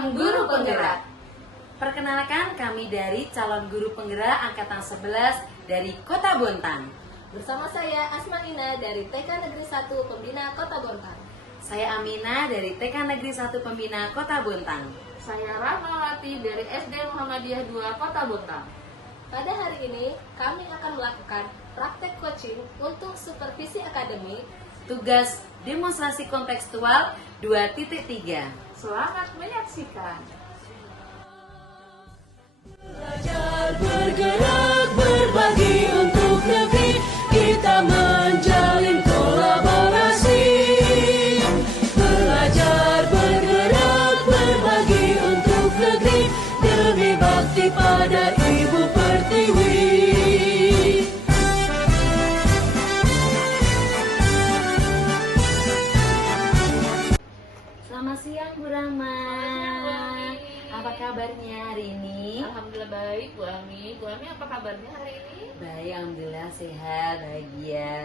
Calon Guru Penggerak. Perkenalkan, kami dari Calon Guru Penggerak Angkatan 11 dari Kota Bontang. Bersama saya Asma Ina dari TK Negeri 1 Pembina Kota Bontang. Saya Amina dari TK Negeri 1 Pembina Kota Bontang. Saya Rahmawati dari SD Muhammadiyah 2 Kota Bontang. Pada hari ini, kami akan melakukan praktek coaching untuk supervisi akademik, tugas demonstrasi kontekstual 2.3. Selamat menyaksikan. Belajar, bergerak, berbagi untuk negeri, kita menjalin kolaborasi. Belajar, bergerak, berbagi untuk negeri, demi bakti pada Ibu Pertiwi. Selamat siang Bu Rama. Apa kabarnya hari ini? Alhamdulillah baik Bu Ami. Bu Ami apa kabarnya hari ini? Baik, alhamdulillah sehat, bahagia.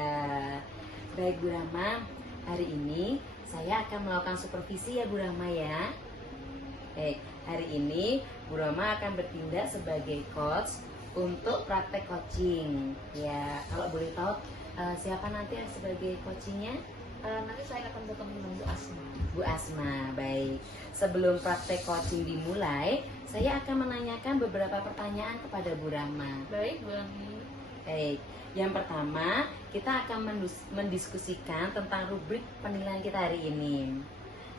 Baik Bu Rama, hari ini saya akan melakukan supervisi ya Bu Rama ya. Baik, hari ini Bu Rama akan bertindak sebagai coach untuk praktek coaching. Ya, kalau boleh tahu siapa nanti yang sebagai coachingnya? Nanti saya akan bertemu dengan Bu Asma. Bu Asma, baik. Sebelum praktek coaching dimulai, saya akan menanyakan beberapa pertanyaan kepada Bu Rahma. Baik Bu Ami. Baik, yang pertama kita akan mendiskusikan tentang rubrik penilaian kita hari ini.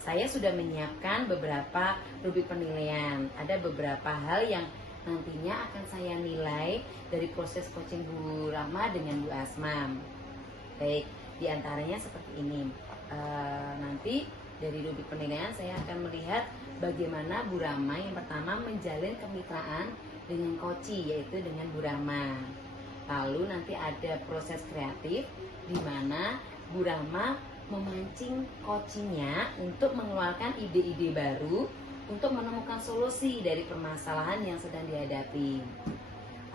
Saya sudah menyiapkan beberapa rubrik penilaian. Ada beberapa hal yang nantinya akan saya nilai dari proses coaching Bu Rahma dengan Bu Asma. Baik, di antaranya seperti ini. Nanti dari rubrik penilaian saya akan melihat bagaimana Bu Rama yang pertama menjalin kemitraan dengan coachee, yaitu dengan Bu Rama. Lalu nanti ada proses kreatif di mana Bu Rama memancing coachingnya untuk mengeluarkan ide-ide baru untuk menemukan solusi dari permasalahan yang sedang dihadapi.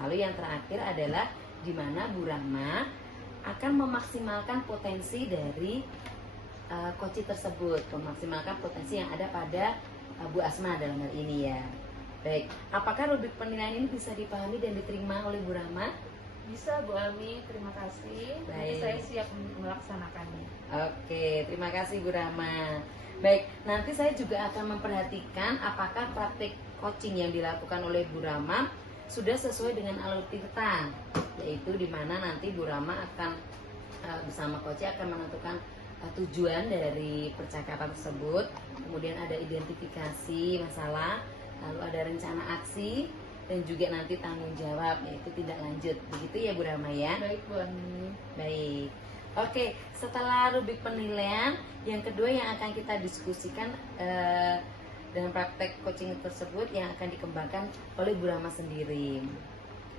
Lalu yang terakhir adalah di mana Bu Rama akan memaksimalkan potensi dari coachee tersebut, memaksimalkan potensi yang ada pada Bu Asma dalam hal ini ya. Baik, apakah rubrik penilaian ini bisa dipahami dan diterima oleh Bu Rahma? Bisa Bu Ami, terima kasih. Nanti Baik. saya siap melaksanakannya. Oke, terima kasih Bu Rahma. Baik, nanti saya juga akan memperhatikan apakah praktik coaching yang dilakukan oleh Bu Rahma sudah sesuai dengan alur tirta, yaitu di mana nanti Bu Rahma akan bersama coachee akan menentukan tujuan dari percakapan tersebut, kemudian ada identifikasi masalah, lalu ada rencana aksi, dan juga nanti tanggung jawab, yaitu tindak lanjut. Begitu ya Bu Rahma ya? Baik Bu Ami. Baik. Oke, setelah rubrik penilaian, yang kedua yang akan kita diskusikan dalam praktek coaching tersebut yang akan dikembangkan oleh Bu Rahma sendiri.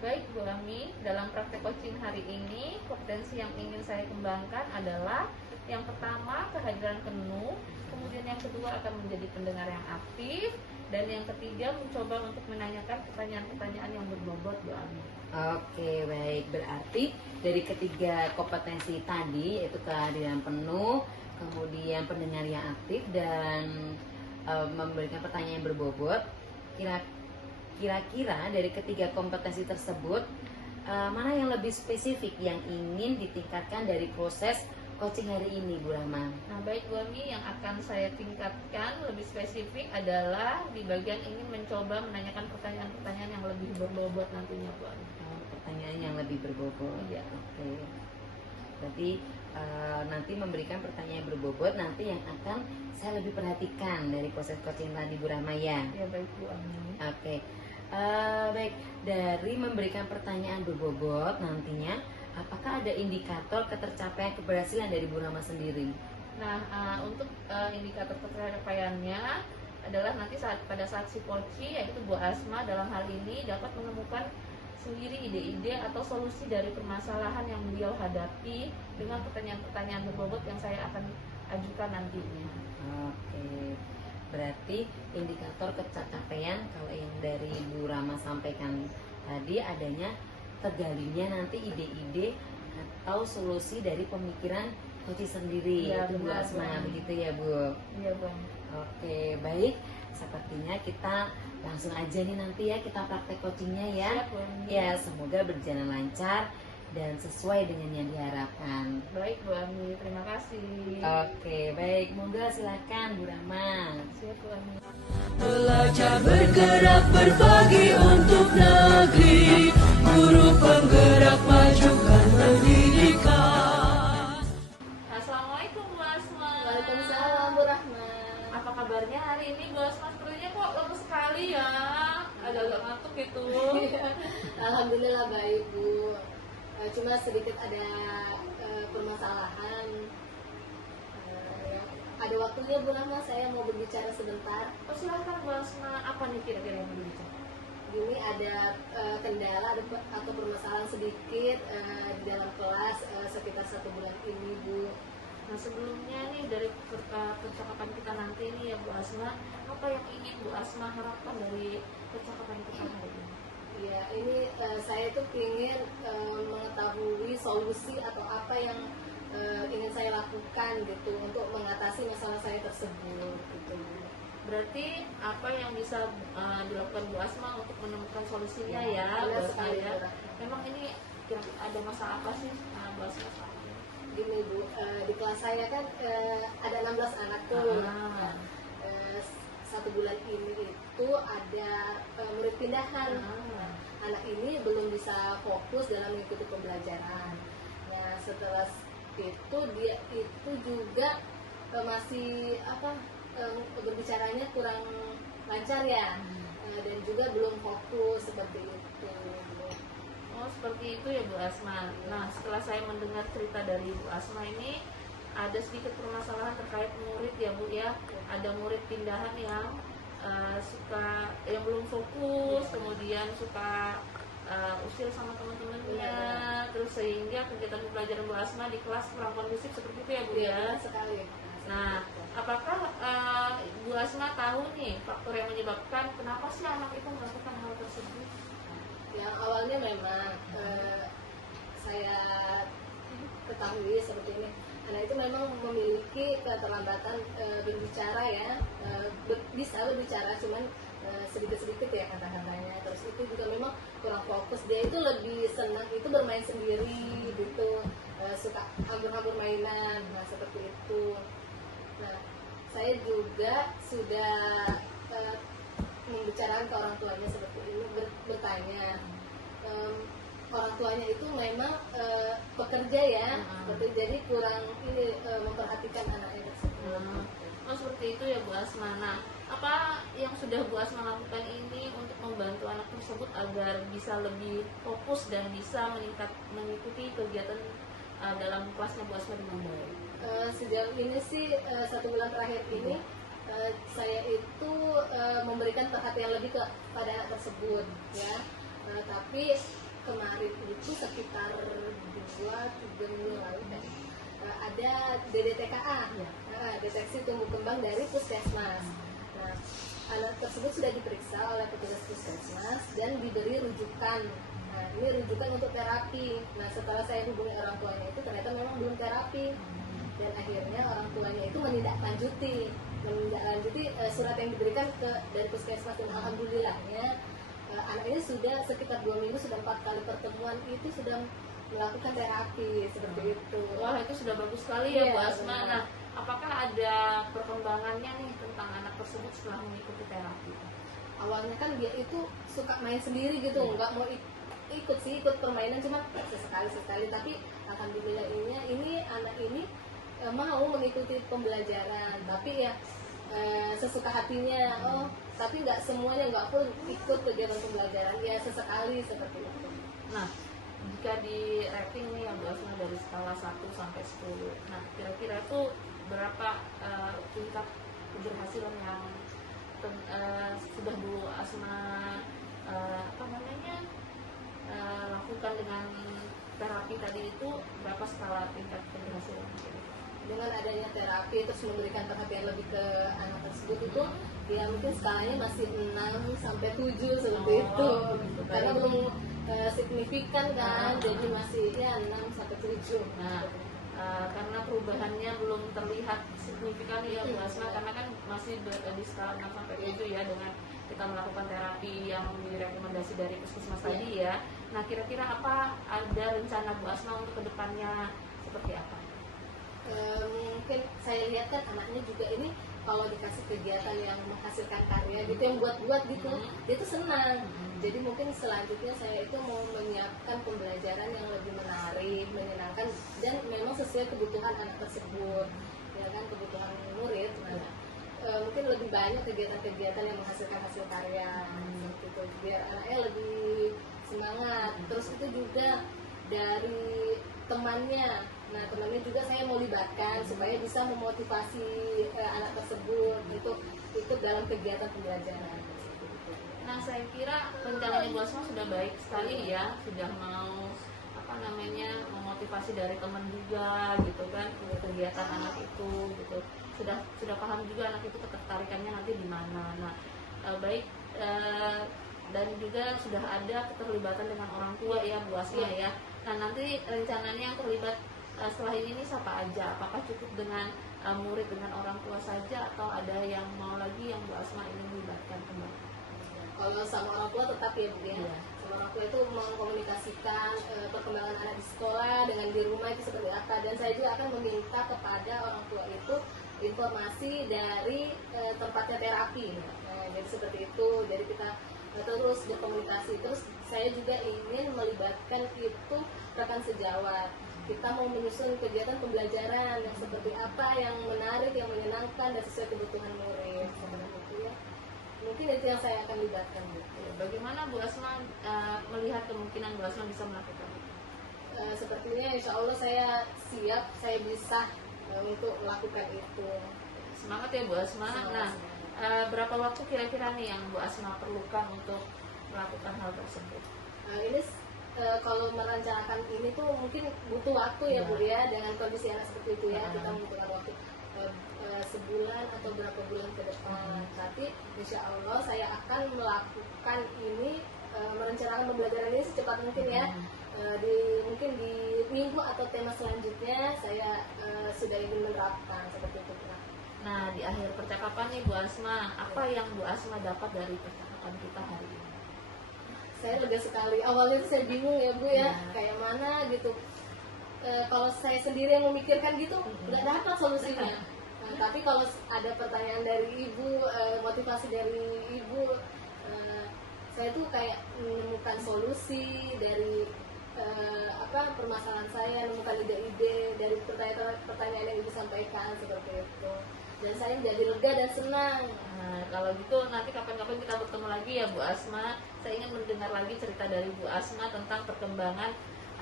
Baik Bu Ami, dalam praktek coaching hari ini, kompetensi yang ingin saya kembangkan adalah yang pertama kehadiran penuh, kemudian yang kedua akan menjadi pendengar yang aktif, dan yang ketiga mencoba untuk menanyakan pertanyaan-pertanyaan yang berbobot Bu Ami. Oke, baik. Berarti dari ketiga kompetensi tadi, yaitu kehadiran penuh, kemudian pendengar yang aktif, dan memberikan pertanyaan yang berbobot, kira-kira dari ketiga kompetensi tersebut, mana yang lebih spesifik yang ingin ditingkatkan dari proses coaching hari ini Bu Rahma? Nah baik Bu Ami, yang akan saya tingkatkan lebih spesifik adalah di bagian ingin mencoba menanyakan pertanyaan-pertanyaan yang lebih berbobot nantinya Bu Ami. Pertanyaan yang lebih berbobot. Iya. Oke. Berarti nanti memberikan pertanyaan yang berbobot nanti yang akan saya lebih perhatikan dari proses coaching tadi Bu Rahma ya. Ya baik Bu Ami. Oke. Baik, dari memberikan pertanyaan berbobot nantinya, apakah ada indikator ketercapaian keberhasilan dari Bu Rahma sendiri? Nah untuk indikator pencapaiannya adalah nanti pada saat si coachee, yaitu Bu Asma dalam hal ini dapat menemukan sendiri ide-ide atau solusi dari permasalahan yang beliau hadapi dengan pertanyaan-pertanyaan berbobot yang saya akan ajukan nantinya. Oke, berarti indikator kecapaian kalau yang dari Bu Rahma sampaikan tadi adanya tergalinya nanti ide-ide atau solusi dari pemikiran coachee sendiri, Ya, itu Bu benar, Asma, Bu. begitu ya Bu? Iya Bang. Oke, baik. Sepertinya kita langsung aja nih nanti ya kita praktek coachingnya ya. Siap, Bu Ami. Ya, semoga berjalan lancar dan sesuai dengan yang diharapkan. Baik Bu Ami, terima kasih. Oke, baik. Monggo silakan Bu Rahma. Siap Bu Ami. Pelajar bergerak berbagi untuk negeri, guru penggerak majukan pendidikan. Assalamualaikum Bu Asma. Waalaikumsalam Bu Rahma. Apa kabarnya hari ini Bu Asma? Sepertinya kok lemes sekali ya. Agak-agak ngantuk gitu. Alhamdulillah baik Bu. Cuma sedikit ada permasalahan. Ada waktunya Bu Rahma, saya mau berbicara sebentar. Oh, silahkan Bu Asma. Apa nih kira-kira yang mau dibicara? Ini ada kendala atau permasalahan sedikit di dalam kelas sekitar 1 bulan ini Bu. Nah sebelumnya nih dari percakapan kita nanti nih ya Bu Asma, apa yang ingin Bu Asma harapkan dari percakapan kita hari ini? Ya ini saya tuh ingin mengetahui solusi atau apa yang ingin saya lakukan gitu untuk mengatasi masalah saya tersebut gitu. Berarti apa yang bisa dilakukan Bu Asma untuk menemukan solusinya ya Bu Benar Asma sekali, ya? Bu Rahma. Memang ini kira-kira ada masalah apa sih Bu Asma saat ini? Gini Bu, di kelas saya kan ada 16 anak tuh. Ah. Nah, 1 bulan ini itu ada murid pindahan. Ah. Anak ini belum bisa fokus dalam mengikuti pembelajaran. Nah setelah itu dia itu juga masih berbicaranya kurang lancar ya, dan juga belum fokus seperti itu. Oh seperti itu ya Bu Asma. Nah setelah saya mendengar cerita dari Bu Asma ini, ada sedikit permasalahan terkait murid ya Bu ya. Ada murid pindahan yang yang belum fokus, kemudian suka usil sama teman-temannya, terus sehingga kegiatan pembelajaran Bu Asma di kelas kurang kondusif seperti itu ya Bu ya. Benar sekali. Nah, apakah Bu Asma tahu nih faktor yang menyebabkan kenapa sih anak itu melakukan hal tersebut? Yang awalnya memang saya ketahui seperti ini, anak itu memang memiliki keterlambatan berbicara ya, bisa berbicara cuman sedikit-sedikit ya kata-katanya. Terus itu juga memang kurang fokus, dia itu lebih senang itu bermain sendiri gitu, suka hambur-hambur mainan, nah seperti itu. Nah saya juga sudah membicarakan ke orang tuanya seperti ini, bertanya. Orang tuanya itu memang pekerja ya, jadi kurang ini memperhatikan anaknya tersebut. Oh seperti itu ya Bu Asma. Nah, apa yang sudah Bu Asma lakukan ini untuk membantu anak tersebut agar bisa lebih fokus dan bisa mengikuti kegiatan dalam kelasnya Bu Asma dengan baik? Sejauh ini sih 1 bulan terakhir ini saya itu memberikan perhatian lebih kepada anak tersebut ya. Tapi kemarin itu sekitar 2-3 minggu lalu kan ada DDTKA, deteksi tumbuh kembang dari puskesmas. Nah, anak tersebut sudah diperiksa oleh petugas puskesmas dan diberi rujukan. Nah, ini rujukan untuk terapi. Nah, setelah saya hubungi orang tuanya itu ternyata memang belum terapi. Dan akhirnya orang tuanya itu menindaklanjuti surat yang diberikan dari puskesmas, dan alhamdulillahnya anak ini sudah sekitar 2 minggu, sudah 4 kali pertemuan itu sudah melakukan terapi seperti itu. Wah itu sudah bagus sekali ya Iya, Bu Asma. benar. Nah, apakah ada perkembangannya nih tentang anak tersebut setelah mengikuti terapi? Awalnya kan dia itu suka main sendiri gitu, nggak mau ikut permainan, cuma sesekali, tapi alhamdulillah ini anak ini mau mengikuti pembelajaran, tapi ya sesuka hatinya. Tapi nggak semuanya, nggak full ikut kegiatan pembelajaran, ya sesekali seperti itu. Nah, jika di rating nih yang Bu Asma dari skala 1 sampai 10, nah kira-kira itu berapa tingkat keberhasilan yang sudah Bu Asma lakukan dengan terapi tadi itu, berapa skala tingkat keberhasilan? Dengan adanya terapi terus memberikan perhatian lebih ke anak tersebut itu, ya mungkin skalanya masih 6 sampai 7 seperti itu, karena belum signifikan kan, jadi masih ya 6 sampai 7. Nah, karena perubahannya belum terlihat signifikan ya Bu Asma, karena kan masih di skala 6 sampai 7 ya, dengan kita melakukan terapi yang direkomendasi dari puskesmas tadi ya. Nah, kira-kira apa ada rencana Bu Asma untuk kedepannya seperti apa? Mungkin saya lihat kan anaknya juga ini kalau dikasih kegiatan yang menghasilkan karya gitu, yang buat-buat gitu, dia tuh senang. Jadi mungkin selanjutnya saya itu mau menyiapkan pembelajaran yang lebih menarik, menyenangkan, dan memang sesuai kebutuhan anak tersebut, ya kan, kebutuhan murid. Nah, mungkin lebih banyak kegiatan-kegiatan yang menghasilkan hasil karya, gitu, biar anaknya lebih semangat. Terus itu juga dari temannya. Nah, temannya juga saya mau libatkan supaya bisa memotivasi anak tersebut untuk ikut dalam kegiatan pembelajaran. Nah, saya kira rencananya Bu Asma sudah baik sekali ya, sudah mau memotivasi dari teman juga gitu kan, kegiatan anak itu gitu. Sudah paham juga anak itu ketertarikannya nanti di mana. Nah, baik, dan juga sudah ada keterlibatan dengan orang tua ya Bu Asma ya. Nah, nanti rencananya yang terlibat setelah ini siapa aja? Apakah cukup dengan murid, dengan orang tua saja, atau ada yang mau lagi yang Bu Asma ingin melibatkan kembali? Kalau sama orang tua tetap ya Bu ya. Sama orang tua itu mengkomunikasikan perkembangan anak di sekolah dengan di rumah itu seperti apa, dan saya juga akan meminta kepada orang tua itu informasi dari tempatnya terapi. Jadi seperti itu. Jadi kita terus berkomunikasi. Terus saya juga ingin melibatkan itu rekan sejawat. Kita mau menyusun kegiatan pembelajaran yang seperti apa, yang menarik, yang menyenangkan, dan sesuai kebutuhan murid. Seperti itu ya. Mungkin itu yang saya akan libatkan Bu. Bagaimana Bu Asma melihat kemungkinan Bu Asma bisa melakukan? Sepertinya insya Allah saya siap, saya bisa untuk melakukan itu. Semangat ya Bu Asma. Nah, berapa waktu kira-kira nih yang Bu Asma perlukan untuk melakukan hal tersebut? Ini kalau merencanakan ini tuh mungkin butuh waktu ya Bu ya, dengan kondisi anak seperti itu ya, kita membutuhkan waktu sebulan atau berapa bulan ke depan. Tapi insya Allah saya akan melakukan ini, merencanakan pembelajaran ini secepat mungkin ya. Mungkin di minggu atau tema selanjutnya saya sudah ingin menerapkan seperti itu. Nah, di akhir percakapan nih Bu Asma, apa yang Bu Asma dapat dari percakapan kita hari ini? Saya lega sekali. Awalnya itu saya bingung ya Bu ya, kayak mana gitu. Kalau saya sendiri yang memikirkan gitu, nggak dapat solusinya. Nah, tapi kalau ada pertanyaan dari Ibu, motivasi dari Ibu, saya tuh kayak menemukan solusi dari permasalahan saya, menemukan ide-ide dari pertanyaan yang Ibu sampaikan seperti itu. Dan saya menjadi lega dan senang. Nah, kalau gitu nanti kapan-kapan kita bertemu lagi ya Bu Asma. Saya ingin mendengar lagi cerita dari Bu Asma tentang perkembangan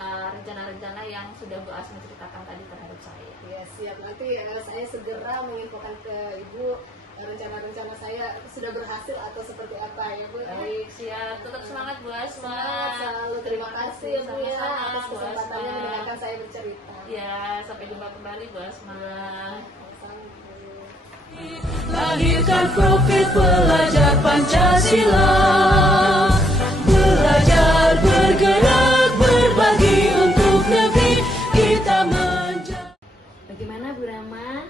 rencana-rencana yang sudah Bu Asma ceritakan tadi terhadap saya. Ya siap, nanti saya segera menginfokan ke Ibu rencana-rencana saya sudah berhasil atau seperti apa ya Bu. Baik, siap. Tetap semangat Bu Asma. Semangat selalu. Terima kasih ya Bu ya Sama-sama, atas Bu kesempatannya Asma. mendengarkan saya bercerita. Ya, sampai jumpa kembali Bu Asma. Lahirkan profil pelajar Pancasila, belajar bergerak berbagi untuk negeri kita menjadi. Bagaimana Bu Rama?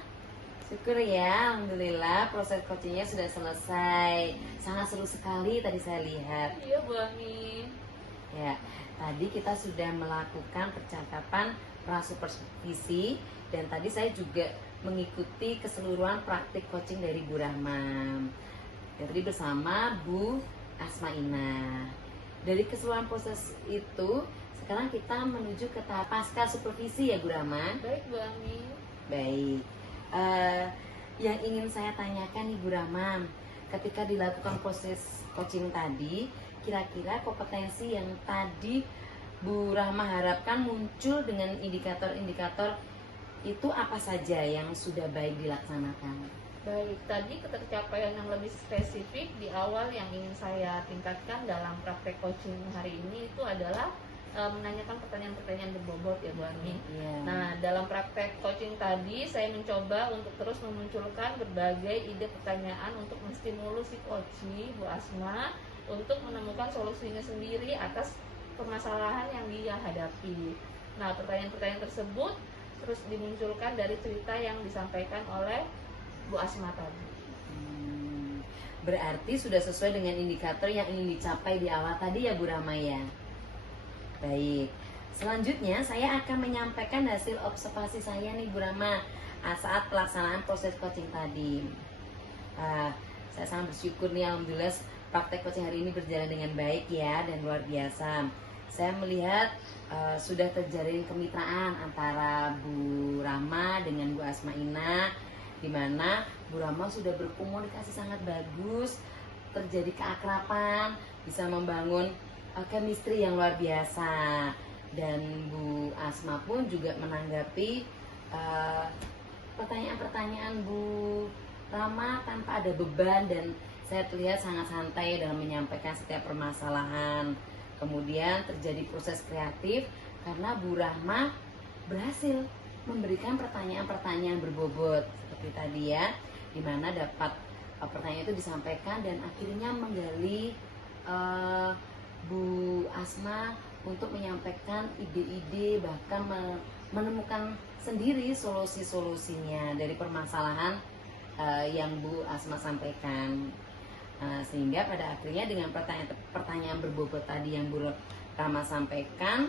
Syukur ya, alhamdulillah proses coachingnya sudah selesai. Sangat seru sekali tadi saya lihat. Iya Bu Ami. Ya, tadi kita sudah melakukan percakapan prasupervisi, dan tadi saya juga mengikuti keseluruhan praktik coaching dari Bu Rahma. Jadi bersama Bu Asmaina. Dari keseluruhan proses itu, sekarang kita menuju ke tahap pasca supervisi ya Bu Rahma. Baik Bu Ami. Baik. Yang ingin saya tanyakan nih Bu Rahma, ketika dilakukan proses coaching tadi, kira-kira kompetensi yang tadi Bu Rahma harapkan muncul dengan indikator-indikator itu apa saja yang sudah baik dilaksanakan? Baik, tadi ketercapaian yang lebih spesifik di awal yang ingin saya tingkatkan dalam praktek coaching hari ini itu adalah menanyakan pertanyaan-pertanyaan berbobot ya Bu Ami. Nah, dalam praktek coaching tadi saya mencoba untuk terus memunculkan berbagai ide pertanyaan untuk menstimulus si coachee Bu Asma untuk menemukan solusinya sendiri atas permasalahan yang dia hadapi. Nah, pertanyaan-pertanyaan tersebut terus dimunculkan dari cerita yang disampaikan oleh Bu Asma tadi. Berarti sudah sesuai dengan indikator yang ingin dicapai di awal tadi ya Bu Rama ya. Baik, selanjutnya saya akan menyampaikan hasil observasi saya nih Bu Rama saat pelaksanaan proses coaching tadi. Saya sangat bersyukur nih, alhamdulillah praktek coaching hari ini berjalan dengan baik ya, dan luar biasa. Saya melihat sudah terjalin kemitraan antara Bu Rama dengan Bu Asma Ina, di mana Bu Rama sudah berkomunikasi sangat bagus, terjadi keakraban, bisa membangun chemistry yang luar biasa. Dan Bu Asma pun juga menanggapi pertanyaan-pertanyaan Bu Rama tanpa ada beban, dan saya terlihat sangat santai dalam menyampaikan setiap permasalahan. Kemudian terjadi proses kreatif karena Bu Rama berhasil memberikan pertanyaan-pertanyaan berbobot seperti tadi ya, dimana dapat pertanyaan itu disampaikan dan akhirnya menggali Bu Asma untuk menyampaikan ide-ide, bahkan menemukan sendiri solusi-solusinya dari permasalahan yang Bu Asma sampaikan. Sehingga pada akhirnya dengan pertanyaan berbobot tadi yang Bu Rama sampaikan,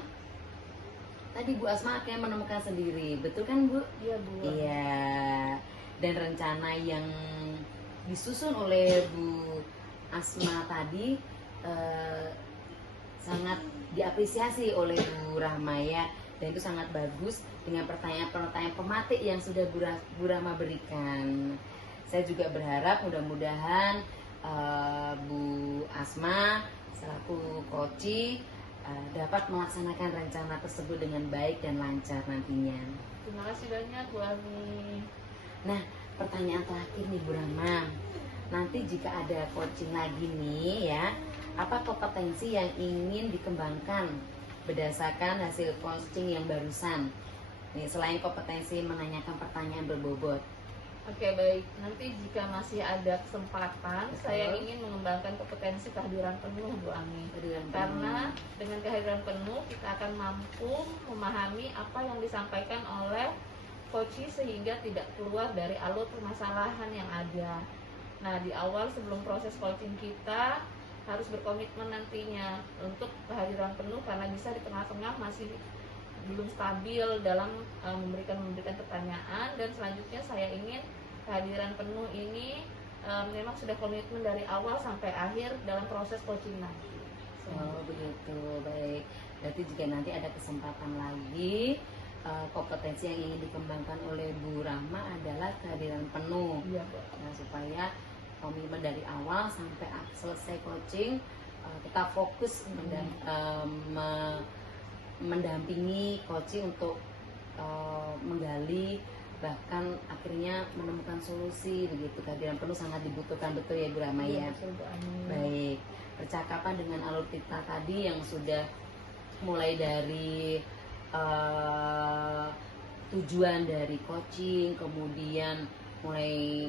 tadi Bu Asma akhirnya menemukan sendiri, betul kan Bu? Iya Bu. Iya. Dan rencana yang disusun oleh Bu Asma tadi sangat diapresiasi oleh Bu Rama ya, dan itu sangat bagus dengan pertanyaan-pertanyaan pematik yang sudah Bu Rama berikan. Saya juga berharap mudah-mudahan Bu Asma selaku coach dapat melaksanakan rencana tersebut dengan baik dan lancar nantinya. Terima kasih banyak Bu Ami. Nah, pertanyaan terakhir nih Bu Rama, nanti jika ada coaching lagi nih ya, apa kompetensi yang ingin dikembangkan berdasarkan hasil coaching yang barusan? Nih, selain kompetensi menanyakan pertanyaan berbobot. Oke baik, nanti jika masih ada kesempatan, Betul. saya ingin mengembangkan kompetensi kehadiran penuh Bu Ami. Karena dengan kehadiran penuh kita akan mampu memahami apa yang disampaikan oleh coach sehingga tidak keluar dari alur permasalahan yang ada. Nah, di awal sebelum proses coaching kita harus berkomitmen nantinya untuk kehadiran penuh, karena bisa di tengah-tengah masih belum stabil dalam memberikan pertanyaan. Dan selanjutnya saya ingin kehadiran penuh ini memang sudah komitmen dari awal sampai akhir dalam proses coaching nanti. Oh begitu, baik. Berarti jika nanti ada kesempatan lagi, kompetensi yang ingin dikembangkan oleh Bu Rama adalah kehadiran penuh. Iya Bu. Nah, supaya komitmen dari awal sampai selesai coaching tetap fokus mendampingi coaching untuk menggali, bahkan akhirnya menemukan solusi begitu. Kehadiran penuh sangat dibutuhkan, betul ya Bu Rama ya. Betul, Bu Ami. Baik, percakapan dengan alur kita tadi yang sudah mulai dari tujuan dari coaching, kemudian mulai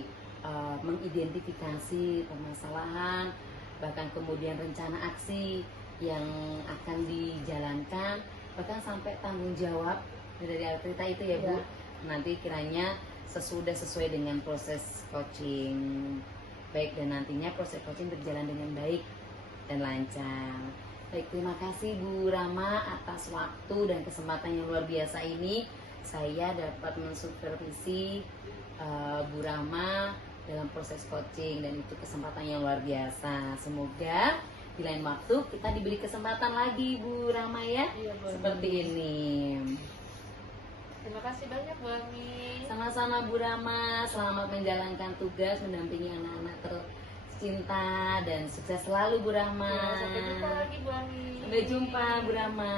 mengidentifikasi permasalahan, bahkan kemudian rencana aksi yang akan dijalankan, bahkan sampai tanggung jawab dari cerita itu ya Bu. Ya. Nanti kiranya sesuai dengan proses coaching. Baik, dan nantinya proses coaching berjalan dengan baik dan lancar. Baik, terima kasih Bu Rama atas waktu dan kesempatan yang luar biasa ini. Saya dapat mensupervisi Bu Rama dalam proses coaching, dan itu kesempatan yang luar biasa. Semoga di lain waktu kita diberi kesempatan lagi Bu Rama ya, Iya, Bu Ami. seperti ini. Terima kasih banyak Bu Ami. Sama-sama Bu Rama, selamat menjalankan tugas mendampingi anak-anak tercinta, dan sukses selalu Bu Rama. Ya, sampai jumpa lagi Bu Ami. Sampai jumpa Bu Rama.